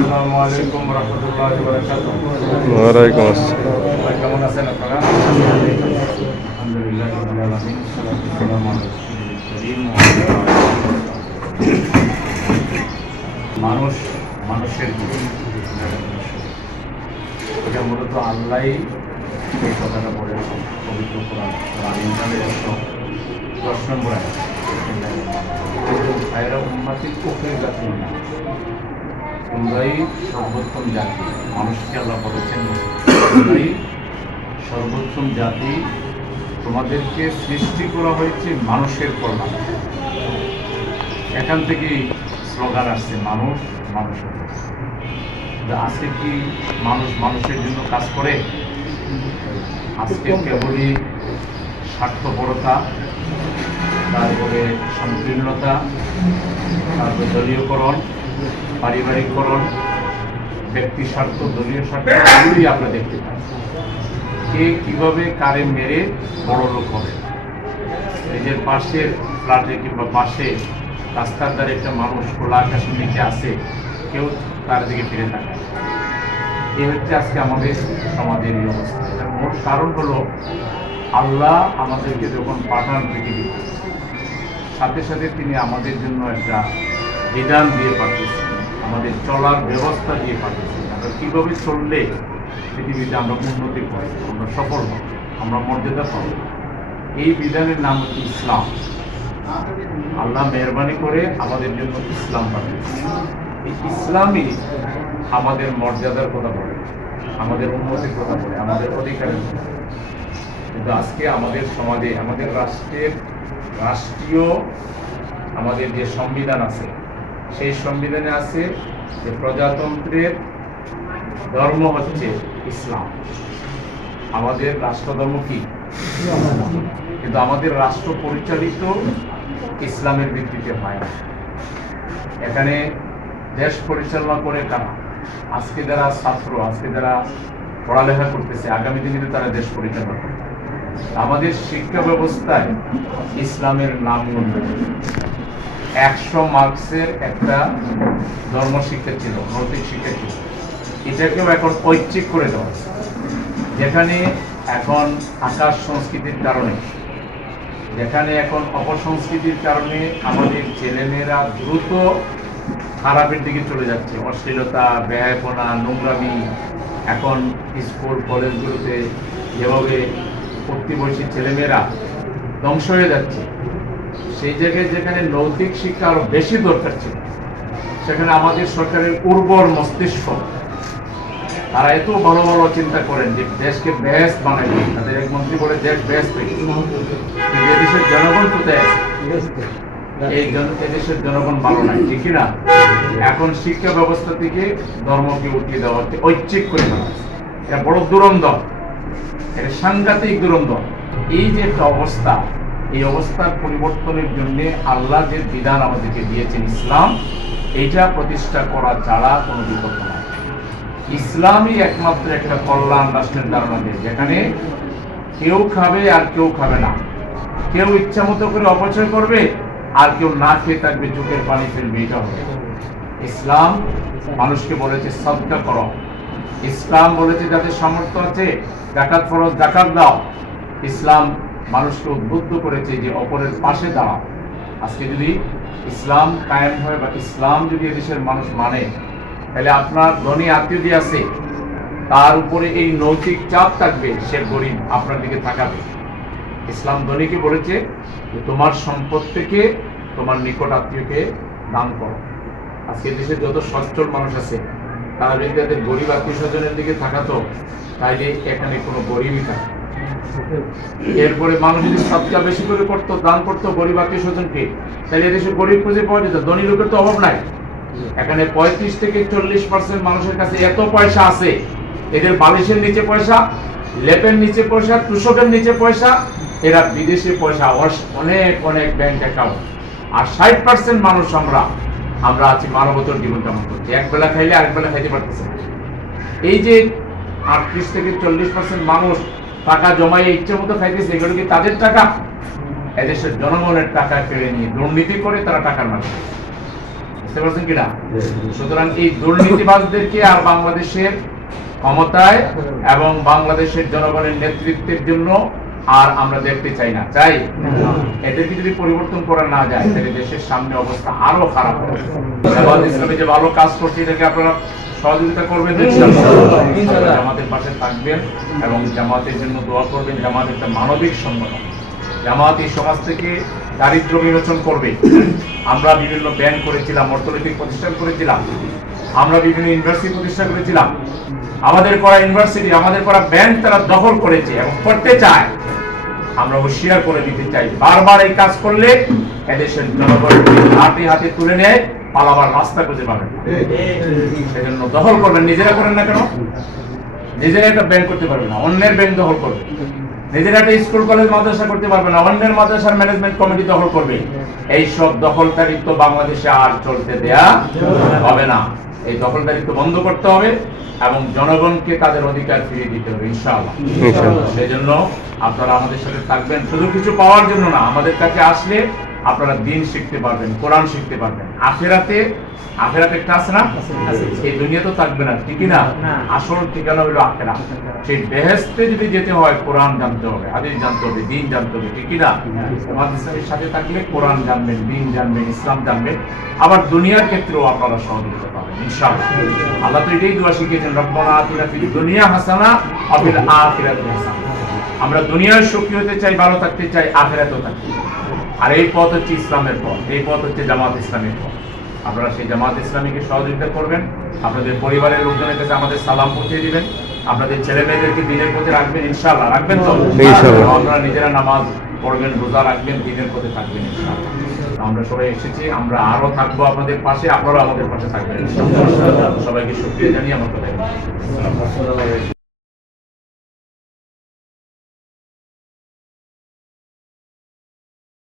আসসালামু আলাইকুম রহমতুল্লাহ বারাকাতুহ ওয়ালাইকুম আসসালাম। কেমন আছেন আপনারা? আলহামদুলিল্লাহ রাব্বিল আলামিন মানুষ মানুষের এটা মূলত আল্লাহ এই কথাটা বলে পবিত্র কোরআন। কোরআন ইমরানের একশো দশ নম্বর আয়াত। ভাইরা উম্মাতির কুফরের জাতি না তোমরাই সর্বোত্তম জাতি। মানুষকে আল্লাহ বলেছেন তোমরাই সর্বোত্তম জাতি তোমাদেরকে সৃষ্টি করা হয়েছে মানুষের কল্যাণ। এখান থেকেই স্লোগান আসছে, মানুষ মানুষের। আজকে কি মানুষ মানুষের জন্য কাজ করে? আজকে কেবলই স্বার্থপরতা, তারপরে সংকীর্ণতা, তারপরে দলীয়করণ পারিবারিককরণ, ব্যক্তি স্বার্থ, দলীয় স্বার্থ এগুলি আমরা দেখতে পাই। কে কীভাবে কারে মেরে বড় লোক হবে? নিজের পাশের ফ্ল্যাটে কিংবা পাশে রাস্তার ধারে একটা মানুষ খোলা আকাশের নিচে আসে কেউ তার দিকে ফিরে থাকে এ হচ্ছে আজকে আমাদের সমাজের এই অবস্থা। এটার মূল কারণ হলো আল্লাহ আমাদেরকে যখন পাঠান পৃথিবীতে, সাথে সাথে তিনি আমাদের জন্য একটা বিধান দিয়ে পাঠিয়েছেন। আমাদের চলার ব্যবস্থা দিয়ে পাঠিয়েছেন আমরা কীভাবে চললে পৃথিবীতে আমরা উন্নতি পাই আমরা সফল হব, আমরা মর্যাদা পাব? এই বিধানের নাম হচ্ছে ইসলাম। আল্লাহ মেহরবানি করে আমাদের জন্য ইসলাম পাঠিয়েছেন এই ইসলামই আমাদের মর্যাদার কথা বলে, আমাদের উন্নতির কথা বলে, আমাদের অধিকারের কথা কিন্তু আজকে আমাদের সমাজে, আমাদের রাষ্ট্রের রাষ্ট্রীয় আমাদের যে সংবিধান আছে সেই সংবিধানে আছে যে প্রজাতন্ত্রের ধর্ম হচ্ছে ইসলাম। আমাদের রাষ্ট্রধর্ম কি? কিন্তু আমাদের রাষ্ট্র পরিচালিত ইসলামের ভিত্তিতে হয় না। এখানে দেশ পরিচালনা করে কারা? আজকে যারা ছাত্র, আজকে যারা পড়ালেখা করতেছে, আগামী দিনে তারা দেশ পরিচালনা করবে। আমাদের শিক্ষা ব্যবস্থায় ইসলামের নাম একশো মার্কসের একটা ধর্ম শিক্ষা ছিল নৈতিক শিক্ষা ছিল। এটাকেও এখন ঐচ্ছিক করে দেওয়া যেখানে এখন আকাশ সংস্কৃতির কারণে, যেখানে এখন অপসংস্কৃতির কারণে আমাদের ছেলেমেয়েরা দ্রুত খারাপের দিকে চলে যাচ্ছে। অশ্লীলতা ব্যয়পনা নোংরামি, এখন স্কুল, কলেজগুলোতে যেভাবে পড়তে বসে ছেলেমেয়েরা ধ্বংস হয়ে যাচ্ছে। সেই জায়গায় যেখানে নৈতিক শিক্ষা আরও বেশি দরকার ছিল, সেখানে আমাদের সরকারের উর্বর মস্তিষ্ক তারা এত ভালো ভালো চিন্তা করেন যে দেশকে বেস্ট বানাইবে তাদের এক মন্ত্রী বলে, দেশ। কিন্তু এদেশের জনগণ কোথায় এই এদেশের জনগণ ভালো নাই, ঠিক না এখন শিক্ষা ব্যবস্থা থেকে ধর্মকে উঠিয়ে দেওয়া হচ্ছে ঐচ্ছিক করে দেওয়া। এটা বড় দুরন্দ এটা সাংঘাতিক দুরন্দ এই যে একটা অবস্থা এই অবস্থার পরিবর্তনের জন্য আল্লাহ যে বিধান আমাদেরকে দিয়েছেন ইসলাম এটা প্রতিষ্ঠা করা ছাড়া কোনো বিকল্প নয় ইসলামই একমাত্র একটা কল্যাণ রাষ্ট্রের ধারণা দেয়, যেখানে কেউ খাবে আর কেউ খাবে না। কেউ ইচ্ছা মতো করে অপচয় করবে আর কেউ না খেয়ে থাকবে, চোখের পানি ফেলবে, এটা হবে। ইসলাম মানুষকে বলেছে সদকা করো। ইসলাম বলেছে, যাদের সামর্থ্য আছে, জাকাত ফরজ, জাকাত দাও। ইসলাম মানুষকে উদ্বুদ্ধ করেছে যে অপরের পাশে দাঁড়া আজকে যদি ইসলাম কায়েম হয় বা ইসলাম যদি এদেশের মানুষ মানে তাহলে আপনার ধনী আত্মীয় যে আছে, তার উপরে এই নৈতিক চাপ থাকবে, সে গরিব আপনার দিকে থাকাবে ইসলাম ধনীকে বলেছে যে তোমার সম্পদ থেকে তোমার নিকট আত্মীয়কে দান করো। আজকে দেশে যত সচ্ছল মানুষ আছে, তারা যদি তাদের গরিব আত্মীয় স্বজনের দিকে তাকাতো, তাইলে এখানে কোনো গরিবই থাকে এরপরে মানুষ যদি সবচা বেশি করে করতো, দান করতো গরিব আত্মীয় স্বজনকে তাহলে এদেশে গরিব খুঁজে পাওয়া যেত, ধনী লোকের তো অভাব নাই। এখানে পঁয়ত্রিশ থেকে চল্লিশ পার্সেন্ট মানুষের কাছে এত পয়সা আছে। এদের বালিশের নিচে পয়সা, লেপের নিচে পয়সা, তুষকের নিচে পয়সা, এরা বিদেশে পয়সা অনেক অনেক ব্যাংক অ্যাকাউন্ট। আর ষাট পার্সেন্ট মানুষ আমরা আমরা আছি মানবতর জীবন যাপন করছি এক বেলা খাইলে আরেক বেলা খাইতে পারতেছে এই যে আটত্রিশ থেকে চল্লিশ পার্সেন্ট মানুষ টাকা জমাইয়ে ইচ্ছে মতো খাইতেছে এগুলো কি তাদের টাকা? এদেশের জনগণের টাকা কেড়ে নিয়ে দুর্নীতি করে তারা টাকার মালিক। বুঝতে পারছেন কিনা? সুতরাং এই দুর্নীতিবাজদেরকে আর বাংলাদেশের ক্ষমতায় এবং বাংলাদেশের জনগণের নেতৃত্বের জন্য আর আমরা দেখতে চাই না। চাই? এদেরকে যদি পরিবর্তন করা না যায় তাহলে দেশের সামনে অবস্থা আরও খারাপ হবে। জামাত ইসলামী যে ভালো কাজ করছে এটাকে আপনারা সহযোগিতা করবেন। জামাতের পাশে থাকবেন এবং জামাতের জন্য দোয়া করবেন। জামাত একটা মানবিক সংগঠন। জামাত এই সমাজ থেকে দারিদ্র বিমোচন করবে। আমরা বিভিন্ন ব্যাংক করেছিলাম অর্থনৈতিক প্রতিষ্ঠান করেছিলাম। আমরা বিভিন্ন ইউনিভার্সিটি প্রতিষ্ঠা করেছিলাম। আমাদের করা ইউনিভার্সিটি, আমাদের করা ব্যাংক তারা দখল করেছে এবং করতে চায়, আমরা হুঁশিয়ার করে দিতে চাই। বারবার এই কাজ করলে এদেশের জনগণ হাতে হাতে তুলে নেয়, পালাবার রাস্তা খুঁজে পাবে সেজন্য দখল করবেন, নিজেরা করেন না কেন? নিজেরা একটা ব্যাংক করতে পারবে না, অন্যের ব্যাংক দখল করবে। নিজেরা একটা স্কুল কলেজ মাদ্রাসা করতে পারবে না, অন্যের মাদ্রাসার ম্যানেজমেন্ট কমিটি দখল করবে। এই সব দখলদারিত্ব বাংলাদেশে আর চলতে দেয়া হবে না। এই দখলদারিত্ব বন্ধ করতে হবে এবং জনগণকে তাদের অধিকার ফিরিয়ে দিতে হবে ইনশাআল্লাহ। ইনশাআল্লাহ। সেজন্য আপনারা আমাদের সাথে থাকবেন। শুধু কিছু পাওয়ার জন্য না আমাদের কাছে আসলে আপনারা দিন শিখতে পারবেন কোরআন শিখতে পারবেন। আখেরাতে আখেরাতে একটা আছে না? এই দুনিয়া তো থাকবে না ঠিকই না। আসল ঠিকানা হলো আখেরা। সেই বেহেস্তে যদি যেতে হয় কোরআন জানতে হবে হাদিস জানতে হবে দিন জানতে হবে ঠিকই না? আমাদের সাথে থাকলে কোরআন জানবেন দিন জানবেন ইসলাম জানবেন। আবার দুনিয়ার ক্ষেত্রেও আপনারা সহযোগিতা ইনশাআল্লাহ। আল্লাহ তো এটাই দোয়া শিখিয়েছেন রব্বানা আতিনা ফিদ দুনিয়া হাসানা ওয়া ফিল আখিরাতি হাসানা। আমরা দুনিয়ার সুখী হতে চাই ভালো থাকতে চাই আখেরাতেও থাকতে। আর এই পথ হচ্ছে ইসলামের পথ এই পথ হচ্ছে জামাত ইসলামের পথ। আপনারা সেই জামাত ইসলামীকে সহযোগিতা করবেন আপনাদের পরিবারের লোকজনের কাছে আমাদের সালাম পৌঁছে দিবেন আপনাদের ছেলে মেয়েদেরকে দিনের পথে রাখবেন ইনশাআল্লাহ। রাখবেন তো? আপনারা নিজেরা নামাজ পড়বেন রোজা রাখবেন দিনের পথে থাকবেন ইনশাআল্লাহ। আমরা সবাই এসেছি, আমরা আরও থাকব আপনাদের পাশে আপনারা আমাদের পাশে থাকবেন। সবাইকে শুক্রিয়া জানিয়ে আমার কথা